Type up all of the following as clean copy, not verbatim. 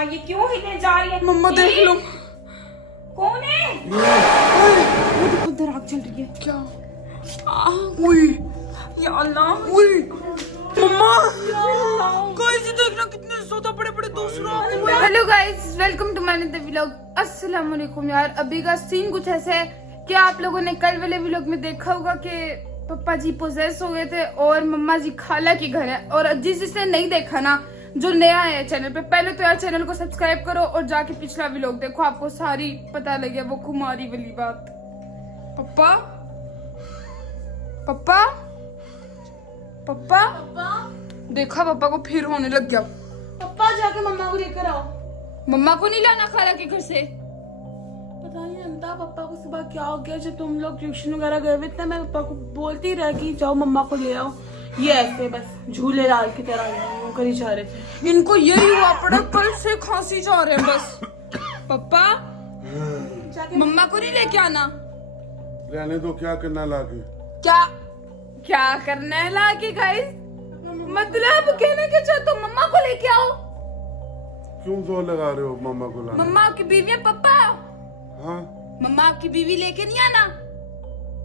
अल्लाह, ये क्यों हिलने जा रही है? मम्मा देख लो। कौन है? उधर आग चल रही है क्या? उई, या अल्लाह, उई, मम्मा गाइस ये देखना कितने ज्यादा बड़े बड़े दूसरा। Hello guys, welcome to my new vlog. अस्सलाम वालेकुम यार। अभी का सीन कुछ ऐसा है कि आप लोगों ने कल वाले व्लॉग में देखा होगा कि पापा जी पोजेस हो गए थे और मम्मा जी खाला के घर है। और जिसने नहीं देखा ना, जो नया है चैनल पे, पहले तो यार चैनल को सब्सक्राइब करो और जाके पिछला व्लॉग देखो, आपको सारी पता लगे वो कुमारी वाली बात। पापा पापा पापा देखा, पापा को फिर होने लग गया। पापा जाके मम्मा को लेकर आओ। मम्मा को नहीं लाना खाला के घर से? पता नहीं अंता पापा को सुबह क्या हो गया, जब तुम लोग ट्यूशन वगैरह गए हुए थे, मैं पापा को बोलती रह कि जाओ मम्मा को ले आओ। ये ऐसे बस झूले लाल की तरह कर ही जा रहे थे। इनको यही हुआ पड़ा, कल से खांसी जा रहे हैं बस। पापा मम्मा को नहीं लेके आना। रहने दो, क्या करना लाके? क्या क्या करना है लाके गाइस? मतलब कहने के चाहो तो मम्मा को लेके आओ। क्यों जोर लगा रहे हो मम्मा को लाने? मम्मा आपकी बीवी है पापा। हाँ मम्मा आपकी बीवी लेके नहीं आना?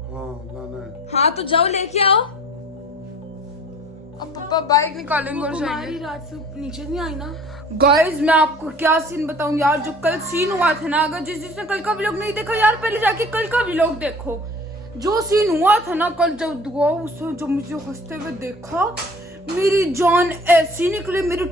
हाँ लाना है। हाँ तो जाओ लेके आओ। अब पापा बाइक निकालेंगे और हमारी जाएंगे। रात से नीचे नहीं आई ना। गाइस मैं आपको क्या सीन बताऊं यार, जो कल सीन हुआ था ना, अगर जिसने कल का व्लॉग नहीं देखा यार, पहले जाके कल का व्लॉग देखो। जो सीन हुआ था ना कल, जब दुआ उसने जब मुझे हंसते हुए देखा, मेरी जान ऐसी निकली, मेरी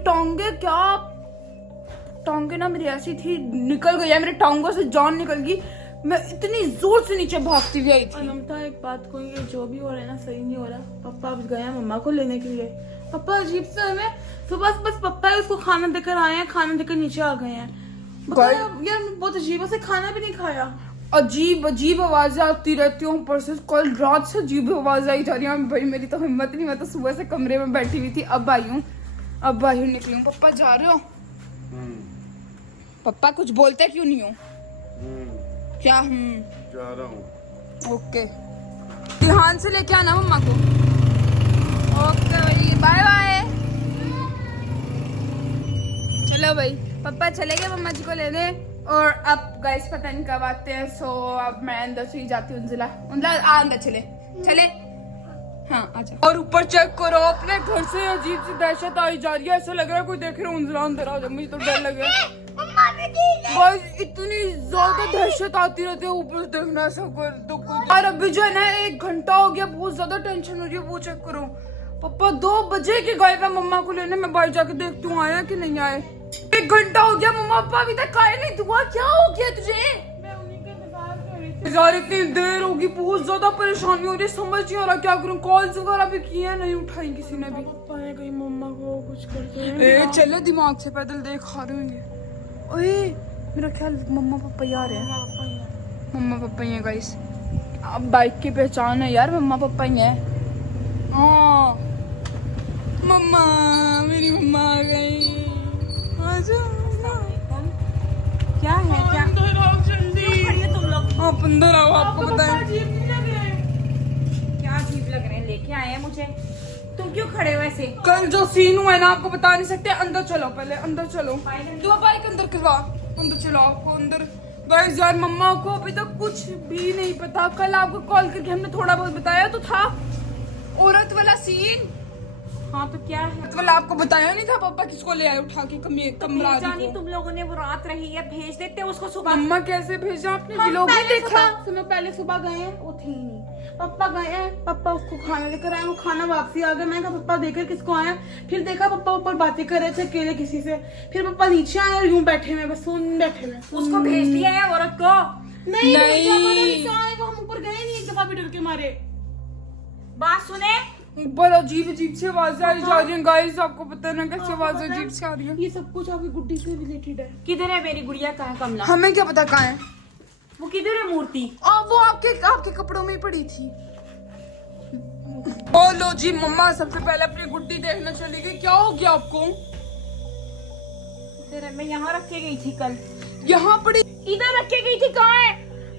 टांगे ना मेरी ऐसी थी, निकल गई है मेरी टांगों से जान निकल गई। मैं इतनी जोर से नीचे भागती हुई आई थी। अनमता एक बात को, ये जो भी हो रहा है ना सही नहीं हो रहा। पापा अब गए मम्मा को लेने के लिए। पापा अजीब से हमें सुबह बस पापा उसको खाना देकर आए हैं, खाना देकर नीचे आ गए हैं। यार बहुत अजीब से खाना भी नहीं खाया। अजीब अजीब आवाजें आती रहती हूँ ऊपर से, कल रात से अजीब आवाज आई जा रही है। भाई मेरी तो हिम्मत नहीं, मैं तो सुबह से कमरे में बैठी हुई थी, अब आई हूँ, अब बाहर निकली हूँ। पापा जा रहे हो? पापा कुछ बोलते क्यों नहीं हो? क्या? जा रहा हूँ। ओके, ध्यान से लेके आना मम्मा को। ओके भाई, बाय बाय। चलो भाई, पापा चले गए मम्मा जी को लेने। और अब गाइस पता नहीं कब आते हैं, सो अब मैं अंदर से ही जाती हूँ। उंजला अंदर चले हाँ आजा। और ऊपर चेक करो, अपने घर से अजीब सी दहशत आई जा रही है, ऐसा लग रहा है कोई देख रहे उंजला अंदर आ जाए, मुझे तो डर लग रहा है। गाइस इतनी ज्यादा दहशत आती रहती है ऊपर से, देखना ऐसा कर तो कुछ। और अभी जो है ना 1 घंटा हो गया, बहुत ज्यादा टेंशन हो रही है। वो चेक करो, पापा 2 बजे के गए थे मम्मा को लेने, मैं बाहर जाके देखती हूँ आया कि नहीं आए। 1 घंटा हो गया, मम्मा पापा अभी तक आए नहीं। दुआ क्या हो गया तुझे? मैं उन्हीं के इंतजार कर रही थी। यार इतनी देर होगी, बहुत ज्यादा परेशानी हो रही है, समझ नहीं आ रहा क्या करूं। कॉल्स वगैरह भी किए हैं, नहीं उठाई किसी ने भी। पापा ने कहीं मम्मा को कुछ करके चले दिमाग से पैदल देख खा रहे होंगे। ओए मेरा ख्याल मम्मा पापा ही आ रहे हैं। मम्मा पापा ही हैं गाइस। अब बाइक की पहचान है यार, मम्मा पापा ही हैं। हाँ मम्मा, मेरी मम्मा आ गई। क्या है क्या अंदर आओ जल्दी। तुम लोग आप अंदर आओ, आपको बताएं। अजीब नहीं लग रहे हैं? क्या अजीब लग रहे हैं? लेके आए हैं मुझे, तुम क्यों खड़े हो ऐसे? कल जो सीन हुआ है ना, आपको बता नहीं सकते। अंदर चलो, पहले अंदर चलो। दो बाइक अंदर करवा, अंदर चलो आपको अंदर। गाइस यार मम्मा को अभी तक कुछ भी नहीं पता। कल आपको कॉल करके हमने थोड़ा बहुत बताया तो था, औरत वाला सीन। हाँ तो क्या है? औरत वाला आपको बताया नहीं था? पापा किसको ले आए उठा के कमरा जानी तुम लोगों ने, वो रात रही है, भेज देते उसको सुबह। मम्मा कैसे भेजा आपने? हम व्लॉग नहीं पहले देखा? सुबह पहले सुबह गए हैं, वो थी नहीं। पापा गए हैं, पापा उसको खाना लेकर आए, वो खाना वापसी आ गया। मैंने कहा पापा देकर किसको आया? फिर देखा पापा ऊपर बातें कर रहे थे अकेले किसी से। फिर पापा नीचे आए और यूं बैठे हुए, बस सुन बैठे हुए। उसको भेज दिया है औरत को? नहीं नहीं। भेजा, पता नहीं क्या आएगा, हम ऊपर गए नहीं एक दफा भी डर के मारे। बात सुने, ऊपर अजीब अजीब सी आवाजें आई जा रही हैं गाइस, आपको पता है ना कैसी आवाज अजीब सी आ रही है। ये सब कुछ आपकी गुड्डी से रिलेटेड है। किधर है मेरी गुड़िया? कहाँ कमला? हमें क्या पता कहाँ है वो किधर है मूर्ति? वो आपके कपड़ों में ही पड़ी थी। बोलो जी, मम्मा सबसे पहले अपनी गुड्डी देखने चली गई। क्या हो गया आपको? किधर है? मैं यहाँ रख के गई थी कल। यहाँ पड़ी? इधर रख के गई थी। कहाँ है?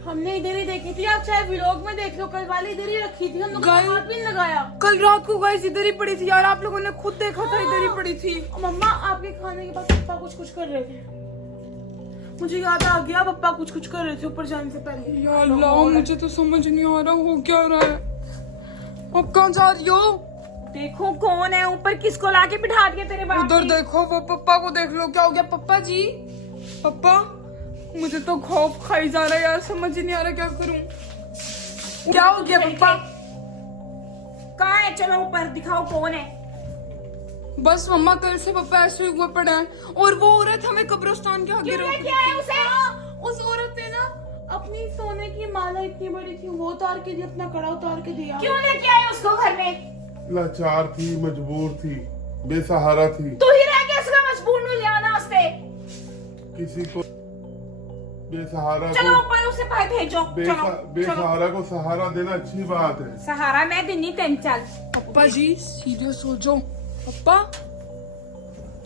हमने इधर ही देखी थी, आप चाहे व्लॉग में देख लो, कल वाली इधर ही रखी थी, हम लोग गाइस- हाथ भी नहीं लगाया। कल रात को गाइस इधर ही पड़ी थी यार, आप लोगों ने खुद देखा था, इधर ही पड़ी थी। और मम्मा आपके खाने के बाद पप्पा कुछ कर रहे थे, मुझे याद आ गया, पप्पा कुछ कर रहे थे ऊपर जाने से पहले। या अल्लाह, मुझे तो समझ नहीं आ रहा हो क्या रहा है। अब कहाँ जा रही हो? देखो कौन है ऊपर, किसको लाके बिठा दिया तेरे बाप उधर ने? देखो, वो पप्पा को देख लो। क्या हो गया पप्पा जी? पप्पा, मुझे तो खौफ खाई जा रहा है यार, समझ ही नहीं आ रहा क्या करूं। क्या हो गया पप्पा? कहाँ है? चलो ऊपर दिखाओ कौन है। बस मम्मा, कल से पप्पा ऐसे हुए पड़े हैं। और वो औरत हमें कब्रिस्तान के आगे क्यों रोक, लेके आए उसे? उस औरत ने ना अपनी सोने की माला इतनी बड़ी थी, वो उतार के दिया, अपना कड़ा उतार के दिया। क्यों लेके आए उसको घर में? लाचार थी, मजबूर थी, बेसहारा थी, तू ही रह गया उसका मजबूर नहीं ले आना उससे। किसी को बेसहारा चलो को ऊपर उसे भाई भेजो। चलो बेसहारा को सहारा देना अच्छी बात है। सहारा मैं दिन नहीं तेन चल। पप्पा जी सीरियस हो जाओ। पप्पा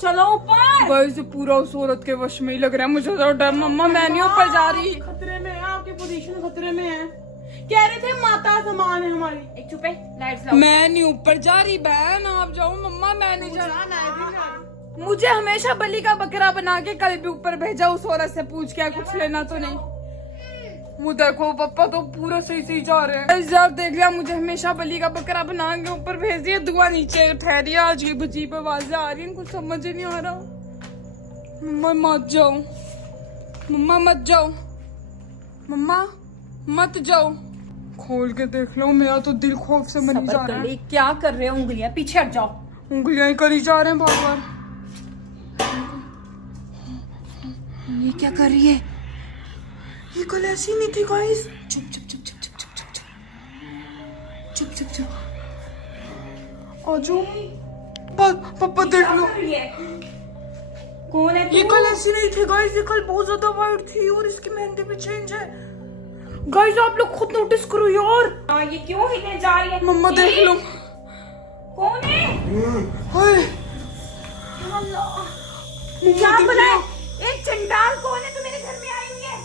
चलो ऊपर। वैसे पूरा उस औरत के वश में ही लग रहा है मुझे तो डर। मम्मा मैं नहीं ऊपर जा रही। खतरे में है, आपकी पोजीशन खतरे में है। कह रहे थे माता समान है हमारी। एक चुप है, लाइट्स लाओ। मैं नहीं ऊपर जा रही बहन, आप जाओ। मम्मा मैं नहीं जा रही। मुझे हमेशा बलि का बकरा बना के कल भी ऊपर भेजा, उस औरत से पूछ के कुछ लेना तो नहीं। वो देखो पप्पा तो पूरा सही सही जा रहे हैं। इस बार देख लिया, मुझे हमेशा बलि का बकरा बना के ऊपर भेज दिया, दुआ नीचे ठहरी। अजीब अजीब आवाजें आ रही हैं, कुछ समझ ही नहीं आ रहा। मम्मा मत जाओ, मम्मा मत जाओ, मम्मा मत जाओ। खोल के देख लो, मेरा तो दिल खौफ से मरी जा रहा है। क्या कर रहे हो? उंगलियां पीछे हट जाओ। उंगलियां ही करी जा रहे हैं बार बार। ये क्या कर रही है? ये कल ऐसी नहीं थी गाइस। चुप चुप चुप चुप चुप चुप चुप चुप चुप चुप। आजो पापा देख लो, कौन है ये तू? कल ऐसी नहीं थी गाइस। ये कल बहुत ज्यादा वाइट थी और इसकी मेहंदी पे चेंज है। गाइस आप लोग खुद नोटिस करो यार। हाँ, ये क्यों हिलने जा रही है? मम्मा देख लो। कौन है? हाय क्या बोला है? एक चंडाल कौन है? तू मेरे घर में आई है?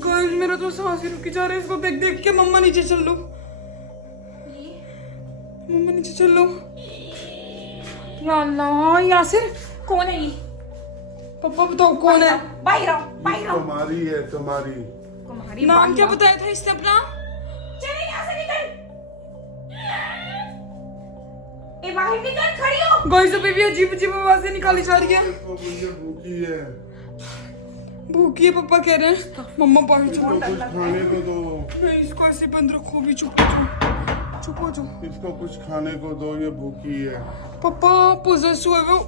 गाइस मेरा तो सांस ही रुकी जा रहा है इसको देख देख के। मम्मा नीचे चल लो, मम्मा नीचे चल लो। या अल्लाह, यासिर कौन है ये? पापा बताओ कौन है? बाहर आओ, बाहर आओ। तुम्हारी है, तुम्हारी। तुम्हारी नाम क्या बात- बताया था इसने अपना? चले यहाँ से निकल। ए बाहर निकल, खड़ी हो। गाइस अभी भी अजीब अजीब आवाजें निकाली जा रही है। इसको मुझे भूखी है, भूखी है पापा कह रहे हैं। मम्मा बाहर इसको चलो। कुछ खाने को दो, नहीं इसको ऐसे बंद रखो भी। चुप हो जाओ, चुप हो जाओ। इसको कुछ खाने को दो, ये भूखी है। पापा पोजेस हुए वो।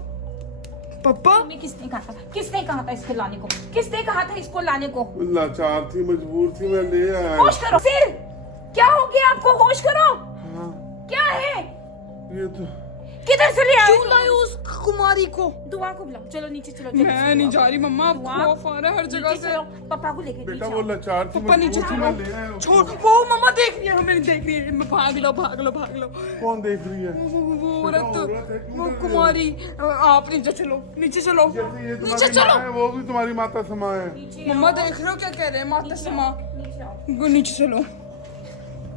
पापा तुम्हें किसने कहा था? किसने कहा था इसको लाने को? किसने कहा था इसको लाने को? लाचार थी, मजबूर थी, मैं ले आया। होश करो सिर। क्या हो गया आपको? होश करो। हाँ, क्या है? ये तो किधर से ले आए? क्यों लाए उस कुमारी को? दुआ को बुलाओ। चलो नीचे चलो। मैं नहीं जा रही मम्मा, अब खौफ आ रहा है हर जगह से। पापा को लेके बेटा नीचे वो आओ। लाचार थी, पापा नीचे मजबूर थी, मैं ले आया चलो। उसको। छोड़, वो मम्मा देख रही है, हमें नहीं देख रही है। मैं भाग लो भाग लो भाग लो। कौन देख रही है? वो औरत है, औरत, क्यों वो देख रही है? कुमारी। आप नीचे चलो, नीचे चलो, जैसे ये नीचे तुम्हारी माँ चलो। है, वो भी तुम्हारी माता समा है। नीचे आओ। मम्मा देख रहे हो क्या कह रहे हैं? माता समा। नीचे आओ। वो नीचे चलो।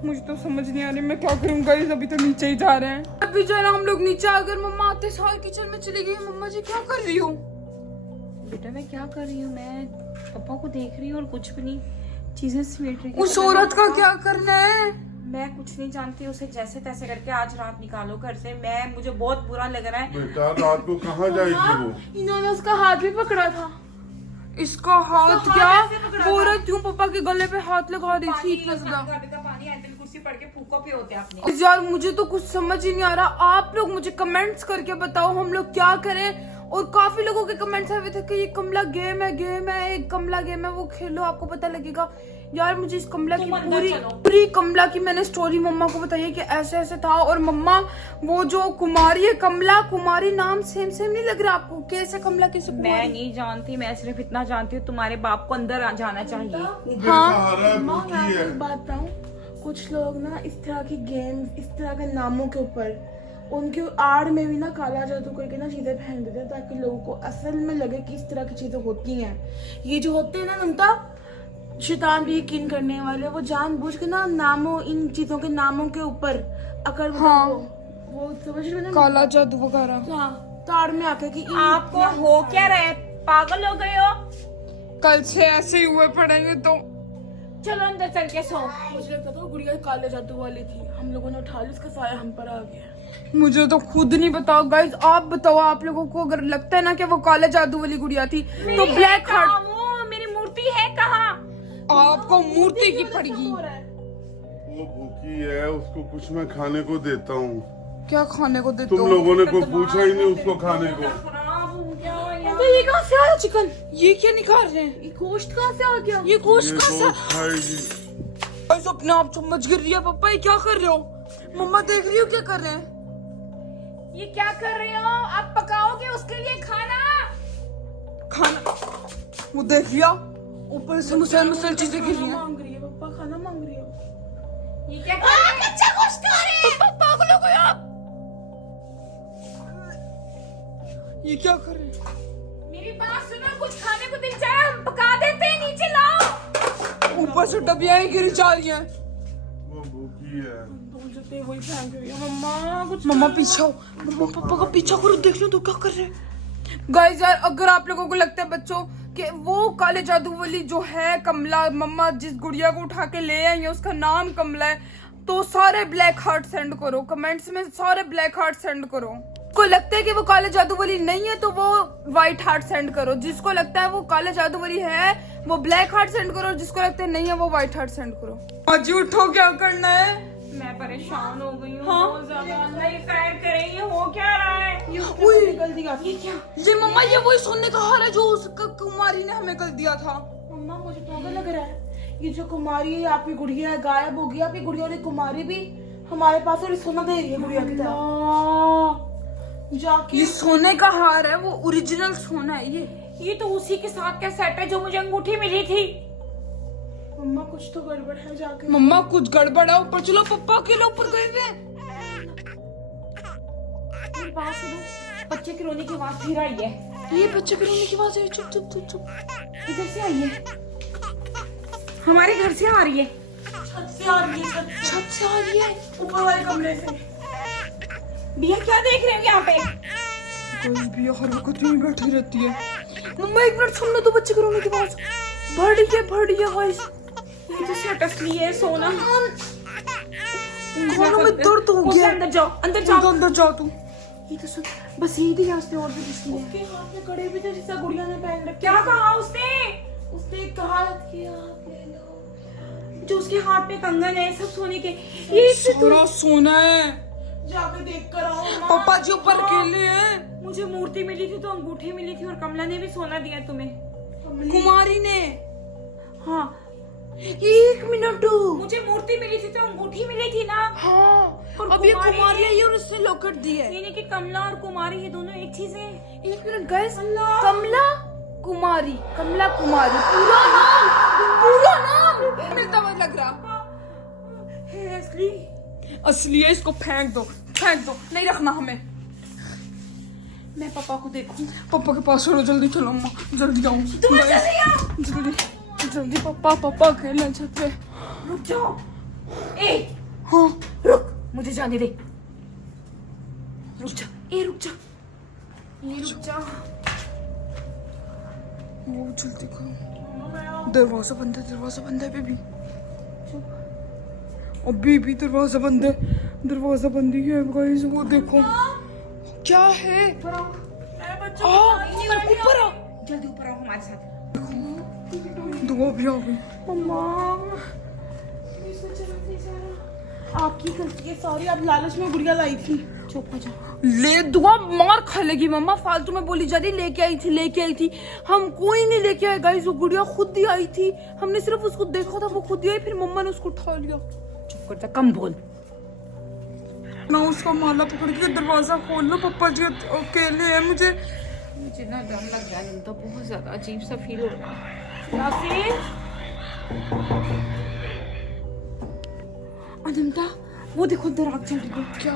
मुझे तो समझ नहीं आ रही मैं क्या करूँ गाइस। अभी तो नीचे ही जा रहे हैं। अभी जरा हम लोग नीचे आकर मम्मा आते साल किचन में चली गई। मम्मा जी क्या कर रही हो? बेटा मैं क्या कर रही हूँ? मैं पापा को देख रही हूँ और कुछ भी नहीं, चीजें समेट रही हूँ। उस औरत का क्या करना है? मैं कुछ नहीं जानती। उसे जैसे तैसे करके आज रात निकालो घर से। मुझे बहुत बुरा लग रहा है। बेटा रात को कहाँ जाएगी वो? इन्होंने उसका हाथ भी पकड़ा था। इसका हाथ हाथ क्या? ऐसे पकड़ा वो था। औरत क्यों पापा के गले पे हाथ लगा रही थी? इतना ज्यादा कुर्सी पड़ के फूको भी होते आपने। यार मुझे तो कुछ समझ ही नहीं आ रहा। आप लोग मुझे कमेंट्स करके बताओ हम लोग क्या करें। और काफी लोगों के कमेंट्स आए थे कि ये कमला गेम है, एक कमला गेम है, वो खेलो आपको पता लगेगा। यार मुझे इस कमला की तुम अंदर चलो। पूरी कमला की मैंने स्टोरी मम्मा को बताई है कि ऐसे ऐसे था। और मम्मा वो जो कुमारी है, कमला कुमारी, नाम सेम सेम नहीं लग रहा आपको? कैसे कमला कैसे मैं कुमारी? नहीं जानती। मैं सिर्फ इतना जानती हूँ तुम्हारे बाप को अंदर जाना चाहिए। बेसहारा है, माँ, मैं भूखी आपको है। एक बात बताऊं, कुछ लोग ना इस तरह की गेम्स, इस तरह के नामों के ऊपर उनके आड़ में भी ना काला जादू करके ना चीजें पहन देते हैं ताकि लोगों को असल में लगे कि इस तरह की चीजें होती हैं। ये जो होते हैं ना नमता, शैतान भी यकीन करने वाले, वो जानबूझ के ना नामों, इन चीजों के नामों के ऊपर अकड़ वो समझ रहे हो ना, काला जादू वगैरह। हाँ, ताड़ में आके कि आपको हो क्या रहा है, पागल हो गए हो? कल से ऐसे ही हुए पड़ेंगे तो चलो अंदर चल के सो। मुझे लगता था वो गुड़िया काले जादू वाली थी, हम लोगों ने उठा ली, उसका साया हम पर आ गया। मुझे तो खुद नहीं पता गाइस, आप बताओ, आप लोगों को अगर लगता है ना कि वो काले जादू वाली गुड़िया थी तो ब्लैक हार्ट, मेरी मूर्ति है कहाँ? आपको मूर्ति की पड़ेगी। वो भूखी है, उसको कुछ मैं खाने को देता हूँ। क्या खाने को देते तुम हो? लोगों ने कोई पूछा ही नहीं उसको खाने को। ये कहाँ से आया चिकन? ये क्या निकाल रहे हैं? ये गोश्त कहाँ से आ गया? ये गोश्त ये कहाँ से? गोश्त खाएगी। गाइस अपने आप चम्मच गिर रही है। पापा ये क्या कर रहे हो? मम्मा देख रही हो क्या कर रहे हैं? ये क्या कर रहे हो? आप पकाओगे उसके लिए खाना? खाना? वो देख लिया, ऊपर से मुसल चीजें गिर रही हैं। मांग रही है पप्पा, खाना मांग रही है। ये क्या कर रहे हैं? कच्चा गोश्त खा रहे हैं। पापा पागल हो गए आप। ये क्या कर रहे हैं? मेरी बात सुनो, कुछ खाने को दिल चाहे हम पका देते हैं, नीचे लाओ। ऊपर से डबियां ही गिरी जा रही हैं। वो भूखी है। भूल जाते वही फेंक रही है। मम्मा कुछ मम्मा पीछे आओ, मम्मा पापा का पीछा करो, देख लो तो क्या कर रहे हैं। गाइस यार, अगर आप लोगों को लगता है बच्चों कि वो काले जादू वाली जो है कमला, मम्मा जिस गुड़िया को उठा के ले आई है उसका नाम कमला है, तो सारे ब्लैक हार्ट सेंड करो कमेंट्स में, सारे ब्लैक हार्ट सेंड करो। को लगता है कि वो काले जादू वाली नहीं है तो वो व्हाइट हार्ट सेंड करो। जिसको लगता है वो काले जादू वाली है वो ब्लैक हार्ट सेंड करो, जिसको लगता है नहीं है वो व्हाइट हार्ट सेंड करो। आज उठो, क्या करना है? मैं परेशान हो गई हूँ हाँ? बहुत ज्यादा। अल्लाह ही खैर करे, ये हो क्या रहा है? ये गलती का ये क्या? ये मम्मा ये वही सोने का हार है जो उस कुमारी ने हमें कल दिया था। मम्मा मुझे तो अगर लग रहा है ये जो कुमारी है आपकी गुड़िया है गायब हो गई, आपकी गुड़िया और कुमारी भी हमारे पास और सोना दे रही है गुड़िया की तरह। जाके ये सोने का हार है, वो ओरिजिनल सोना है ये तो उसी के साथ का सेट है जो मुझे अंगूठी मिली थी। मम्मा कुछ तो गड़बड़ है, जाके मम्मा कुछ गड़बड़ है, ऊपर चलो, पप्पा अकेले ऊपर गए हुए हैं। मेरी बात सुनो, बच्चे की रोने की आवाज फिर आई है। ये बच्चे के रोने की आवाज है। चुप चुप चुप चुप। इधर से आई है, हमारे घर से आ रही है। छत से आ रही है, छत से आ रही है, ऊपर वाले कमरे से। भैया क्या देख रहे हो यहाँ पे? कोई भी हर वक्त यहीं बैठी रहती है। मम्मा एक मिनट सुनने दो, बच्चे के रोने की आवाज बढ़ रही है गाइस। ये तो शर्ट असली है, सोना। खानों में दर्द हो गया। अंदर जाओ, अंदर जाओ। अंदर जाओ तू। ये तो सुन, बस यही थी उसने और भी कुछ नहीं। उसके हाथ में कड़े भी थे जिसका गुड़िया ने पहन रखे। क्या कहा उसने? उसने कहा कि आप ले लो। जो उसके हाथ में कंगन है सब सोने के, ये सारा सोना है। जाके देख कर आओ माँ। पापा जी ऊपर अकेले हैं। मुझे मूर्ति मिली थी तो अंगूठी मिली थी, और कमला ने भी सोना दिया तुम्हें। कुमारी ने। हाँ, 1 मिनट। मुझे मूर्ति मिली थी तो अंगूठी मिली थी ना। हाँ, और अब ये कुमारी कुमारी है। आई और इसने लॉकेट दी है। यानी कि कमला और कुमारी ये दोनों एक चीज है। 1 मिनट गाइस, कमला कुमारी, कमला कुमारी पूरा नाम मिलता हुआ लग रहा है असली। असली है। इसको फेंक दो, नहीं रखना हमें। मैं पापा को देखूं। पापा के पास चलो, जल्दी चलो अम्मा, जल्दी आओ। जल्दी पापा अकेले हैं छत पे। रुक जाओ। ए हाँ रुक, मुझे जाने दे। रुक जा, ए रुक जा, ये रुक जा। वो जल्दी करो। दरवाजा बंद है बेबी। अभी भी दरवाजा बंद ही है गाइस। वो देखो क्या है। ऊपर आ, जल्दी ऊपर आओ हमारे साथ। दुआ भी आ गई। मम्मा इससे चला नहीं जा रहा। आपकी गलती है, सॉरी। आप लालच में गुड़िया लाई थी। चुप हो जा। ले दुआ मार खा लेगी मम्मा, फालतू में बोली जा रही। लेके आई थी। हम कोई नहीं लेके आए गाइस, वो गुड़िया खुद ही आई थी। हमने सिर्फ उसको देखा था, वो खुद ही आई, फिर मम्मा ने उसको उठा लिया। चुप कर जा, कम बोल। ना उसका माला पकड़ के दरवाजा खोल लो, पापा जी अकेले हैं। मुझे ना डर लग रहा है, तो बहुत ज्यादा अजीब सा फील हो रहा है। यासीन, अनंता, वो देखो उधर आग चल रही है। क्या?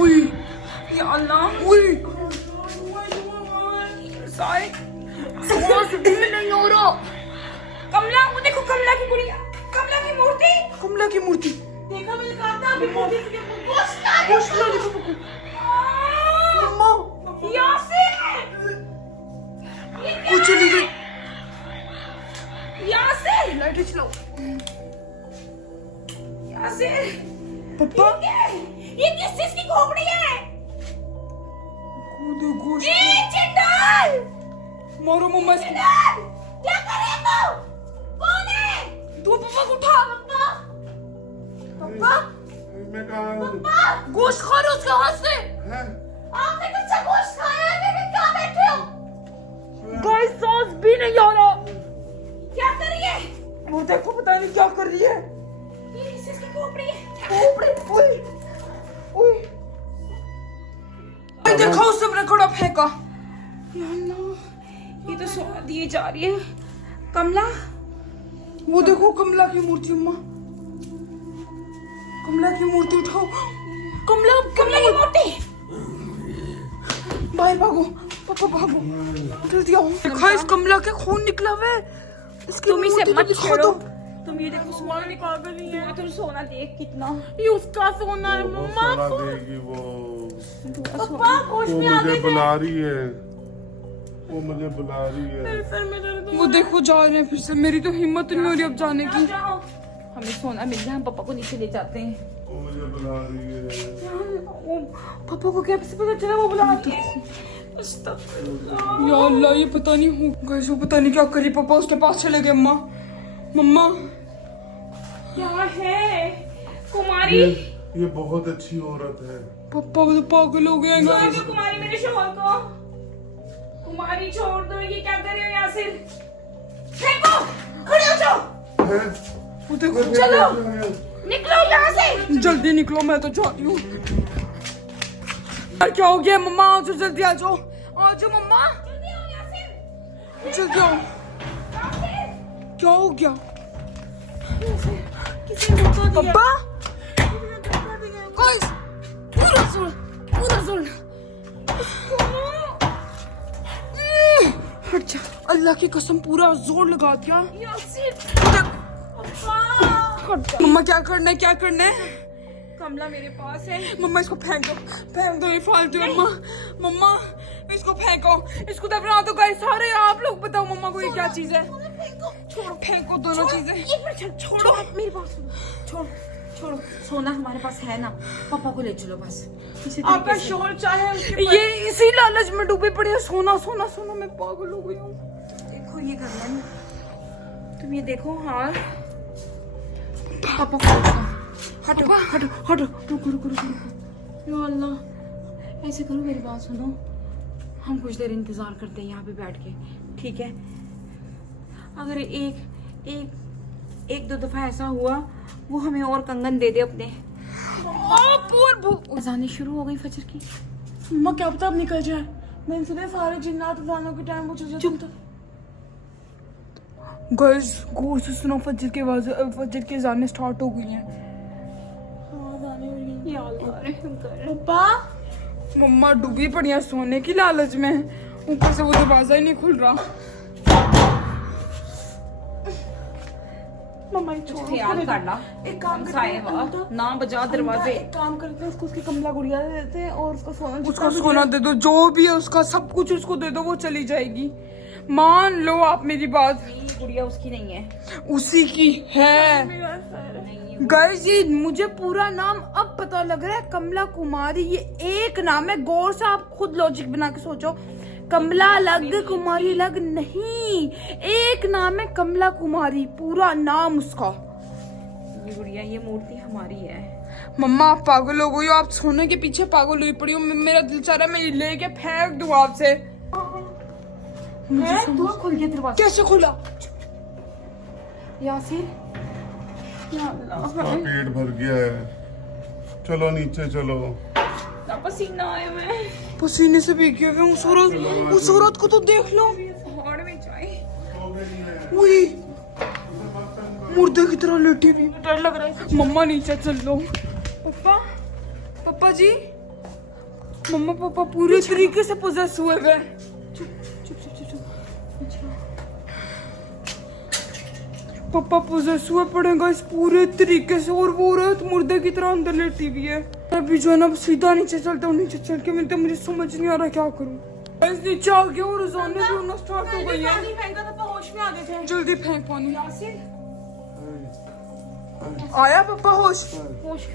उई, या अल्लाह, उई, सांस भी नहीं हो रहा। कमला, वो देखो कमला की गुड़िया, कमला की मूर्ति। कमला की मूर्ति। देखा मैंने कहा था अभी मूर्ति से गोश्त खा रही गोश्त ला देखो पप्पू। मम्मा यासिर, वो चली गई। यासिर, लाइट चलाओ। यासिर, पप्पा ये किस चीज की खोपड़ी है? कूदो गोश्त। ए चिंडाल, मारो मम्मा इसको। चिंडाल, क्या कर रहे हो? कौन है? तू पप्पा को उठा। पापा, मैं कहाँ हूँ? गोश्त खा रहे हो उसके हाथ से। हैं? आपने कच्चा गोश्त खाया है, फिर भी कहाँ बैठे हो? गाइस सांस भी नहीं आ रहा। क्या कर रही है? वो देखो पता नहीं क्या कर रही है। ये किस चीज की खोपड़ी है? ओए ओए ओए देखो उसने अपना कड़ा फेंका। या अल्लाह, ये तो सोना दिए जा रही है। कमला, वो देखो कमला की मूर्ति। अम्मा कमला की मूर्ति उठाओ। कमला कमला की मूर्ति। बाहर भागो पापा भागो जल्दी आओ। देखा इस कमला के खून निकला हुआ है। इसकी तुम इसे मूर्ति तो मत दिखा छेड़ो। दो। तुम ये देखो सोना निकाल कर रही है। तुम सोना देख कितना। ये उसका सोना है वो मम्मा। सोना देगी वो। पापा गोश्त वो में आ मुझे गए बुला रही है। वो मुझे बुला रही है। मेरे सर में दर्द हो वो देखो जा रहे हैं फिर से। मेरी तो हिम्मत नहीं हो रही अब जाने की। जाओ, हमें सोना मिल गया, हम पापा को नीचे ले जाते हैं। वो मुझे बुला रही है। वो पापा को कैसे पता चला वो बुला रही है? या अल्लाह ये पता नहीं हो गाइस वो पता नहीं क्या करी। पापा उसके पास चले गए। अम्मा मम्मा क्या है कुमारी? ये बहुत अच्छी औरत है। पापा तो पागल हो गए हैं छोड़ गाइस। दो कुमारी मेरे शोहर को। कुमारी छोड़ दो, ये क्या कर रहे हो यासिर? फेंको, खड़े हो जाओ, हैं? वो देखो चलो निकलो यहाँ से। जल्दी निकलो मैं तो जा रही हूँ। क्या हो गया मम्मा? आ जाओ जल्दी आ जाओ। आ जाओ मम्मा जल्दी आओ यासिर, जल्दी आओ। यासिर। क्या हो गया किसी ने धोखा दिया। पापा? किसी ने धोखा दिया। गाइस पूरा जोर हट जा। अल्लाह की कसम पूरा जोर लगा दिया। यासिर, मम्मा क्या करना है क्या करना है? कमला मेरे पास है। मम्मा इसको फेंक दो ये फालतू है। मम्मा मम्मा इसको फेंको, इसको दफना दो। गाइस सारे आप लोग बताओ मम्मा को ये क्या चीज है? छोड़ो फेंको दोनों चीजें। छोड़ो मेरे पास, छोड़ो छोड़ो। सोना हमारे पास है ना, पापा को ले चलो बस। इसी आपका तरीके से। शोर चाहे उसके ये इसी लालच में डूबी पड़ी है। सोना सोना सोना मैं पागल हो गई हूँ। देखो ये करना है, तुम ये देखो। हाँ पापा को हटो हटो हटो, रुको रुको रुको रुको। या अल्लाह, ऐसे करो मेरी बात सुनो, हम कुछ देर इंतजार करते हैं यहाँ पे बैठ के, ठीक है? अगर एक दो दफा ऐसा हुआ, वो हमें और कंगन दे दे अपने। अजानें शुरू हो गई फजर की। मम्मा क्या पता अब निकल जाए। मैंने सुना सारे जिन्नात अजानों के टाइम वो चल जाते हैं। गाइस गौर से सुनो फजर के अज़ानें स्टार्ट हो गई हैं। हाँ अजानें हो रही हैं। या अल्लाह रहम कर। पापा मम्मा डूबी पड़ी है सोने की लालच में। ऊपर से वो दरवाजा ही नहीं खुल रहा। मम्मा ये छोड़ो। ख्याल कर ला। एक काम साहिबा, करते ना बजा दरवाजे। एक काम करते हैं, उसको उसकी कमला गुड़िया दे देते हैं और उसका सोना उसको सोना दे दो, जो भी है उसका सब कुछ उसको दे दो, वो चली जाएगी। मान लो आप मेरी बात। ये गुड़िया उसकी नहीं है। उसी की है। नहीं, गाइस ये मुझे पूरा नाम अब पता लग रहा है, कमला कुमारी। ये एक नाम है। गौर से आप खुद लॉजिक बना के सोचो। कमला अलग कुमारी अलग नहीं, एक नाम है कमला कुमारी, पूरा नाम उसका। ये गुड़िया, ये मूर्ति हमारी है। मम्मा आप पागल हो गई हो। आप सोने के पीछे पागल हुई पड़ी हो। मेरा दिल चाह रहा है मैं लेके फेंक दूं आपसे। तो खुल गया दरवाजा। कैसे खुला? यासिर, या अल्लाह, उसका पेट भर गया है। चलो नीचे चलो। पसीना आया मैं। पसीने से भीगे हुए उस औरत को तो देख लो। पहाड़ में जाए। वही मुर्दे की तरह लेटी हुई, डर लग रहा है। मम्मा नीचे चल लो। पापा जी, मम्मा पापा पूरे तरीके से पोजेस हुए हुए। चुप चुप चुप चुप। अच्छा पापा पोजेस हुए पड़ेगा इस पूरे तरीके से, और वो औरत मुर्दे की तरह अंदर लेटी हुई है। अभी जो है ना सीधा नीचे चलता हूँ, नीचे चल के मिलते, मुझे समझ नहीं आ रहा क्या करूँ। बस नीचे आ गया और रोजाना भी होना स्टार्ट हो गई है। पानी फेंका था, होश में आ गए थे। जल्दी फेंक पानी। आया पापा होश? होश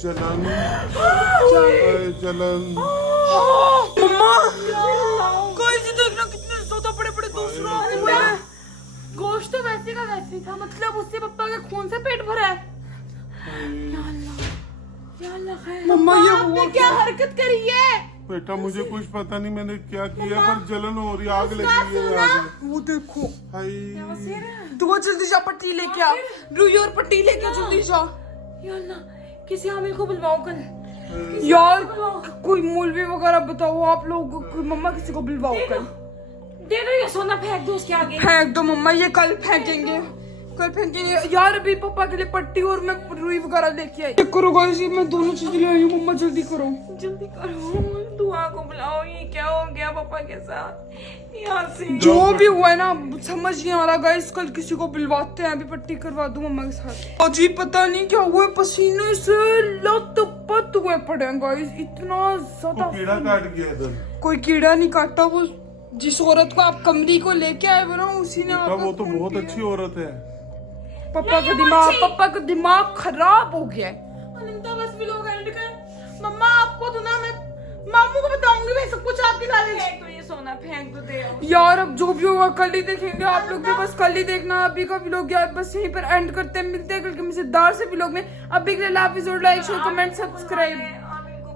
जलन जलन। मम्मा गाइस ये देखना कितने ज्यादा बड़े बड़े दूसरा हुए हैं। गोश्त तो वैसे का वैसे ही था, मतलब उससे पप्पा के खून से पेट भरा है। या अल्लाह खैर। मम्मा ये आपने हुआ क्या हरकत करी है? बेटा मुझे कुछ पता नहीं मैंने क्या किया, पर जलन हो रही, आग लगी है यहाँ पे। वो देखो। हाय तू जल्दी जा पट्टी लेके आ, रुई और पट्टी लेके आ, जल्दी जा। या अल्लाह, किसी आमिर को बुलवाओ कल। यार कोई मौलवी वगैरह बताओ आप लोग, मम्मा किसी को बुलवाओ कल। दे दो ये सोना, फेंक दो उसके आगे। फेंक दो मम्मा, ये कल फेंकेंगे, कल फेंकेंगे। यार अभी पापा के लिए पट्टी और मैं रुई वगैरह लेके आई। करो गाइस, मैं दोनों चीजें ले आई हूँ। मम्मा जल्दी करो, जल्दी करो, दुआ को बुलाओ। ये क्या हो गया पापा के साथ? यासीन, जो भी हुआ है ना समझ नहीं आ रहा गाइस, कल किसी को बुलवाते हैं। अभी पट्टी करवा दूं मम्मा के साथ। अजी पता नहीं क्या हुआ, पसीने से लथपथ हुए पड़े हैं गाइस, इतना ज्यादा। कीड़ा काट गया इधर। कोई कीड़ा नहीं काटा, वो जिस औरत को आप कमरी को लेके आए हो ना, उसी ने बेटा आपका वो तो खून बहुत पिया। अच्छी औरत है। पापा का दिमाग खराब हो गया है। अनंता बस भी लोग एंड कर। मम्मा आपको तो ना मैं मामू को बताऊंगी, मैं सब कुछ आपके साथ। फेंक दो ये सोना, फेंक दो, दे आओ। यार अब जो भी होगा कल ही देखेंगे, आप लोग भी बस कल ही देखना। अभी का व्लॉग यार बस यहीं पर एंड करते हैं, मिलते हैं कल के मजेदार से व्लॉग में। अभी के लिए हाफिज और लाइक शेयर कमेंट सब्सक्राइब।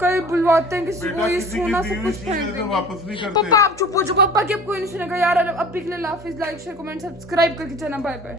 कल बुलवाते हैं किसी को, ये सोना सब कुछ फेंक देंगे। वापस नहीं करते। पापा आप चुप हो जाओ, पापा की अब कोई नहीं सुनेगा यार। अभी के लिए हाफिज, लाइक शेयर कमेंट सब्सक्राइब करके जाना, बाय बाय।